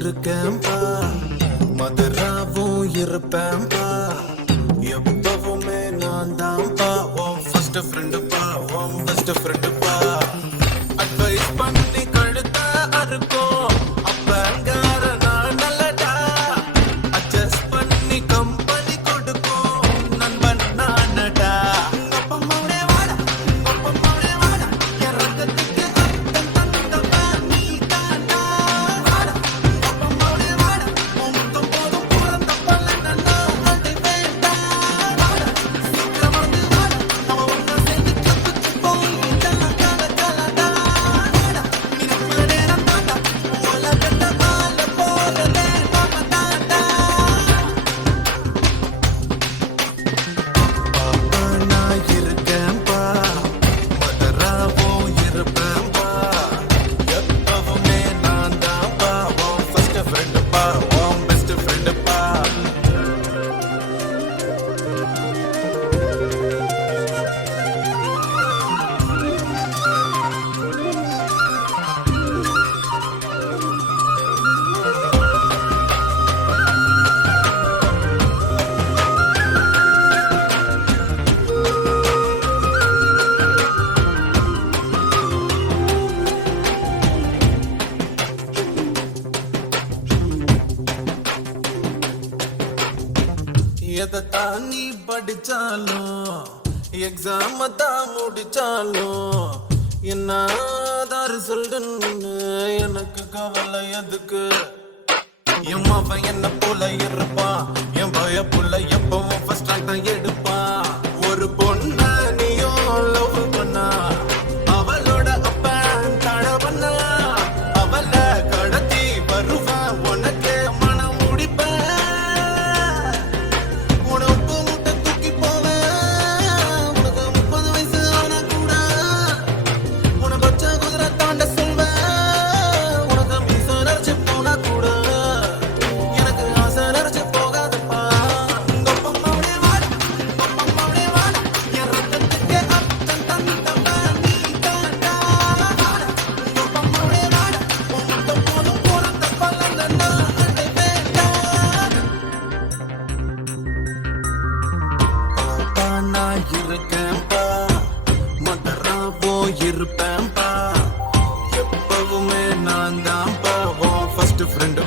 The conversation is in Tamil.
இருக்கேன்பா மதுராவும் இருப்பேன்பா எப்பவுமே நான் தான்பா உன் ஃபர்ஸ்ட் ஃப்ரெண்டுப்பா உன் பெஸ்ட் ஃப்ரெண்டுப்பா அட்வைஸ் பண்ணி கழுத்த அறுக்கும் அப்பங்கார நான் நல்லடா அட்ஜஸ்ட் பண்ணி கம்பெனி கொடுக்கும் நண்பன் நானடா எதைத்தான் நீ படிச்சாலும் எக்ஸாம் தான் முடிச்சாலும் என்ன சொல்லுன்னு எனக்கு கவலை எதுக்கு என் அவன் என்ன போல இருப்பான் என் பய புள்ள எப்பவும் ஃபர்ஸ்ட் ரேங்க் தான் எடுப்பான் ஒரு பொண்ண நீயும் லவ் பண்ணா அவளோட அப்பன் தட பண்ணா அவளை கடத்தி வருவான் உனக்கே மனம் முடிப்பேன் இருக்கேன்பா மதுராவோ இருப்பேன்பா எப்பவுமே நான் தான்பா உன் ஃபர்ஸ்ட் ஃப்ரெண்டு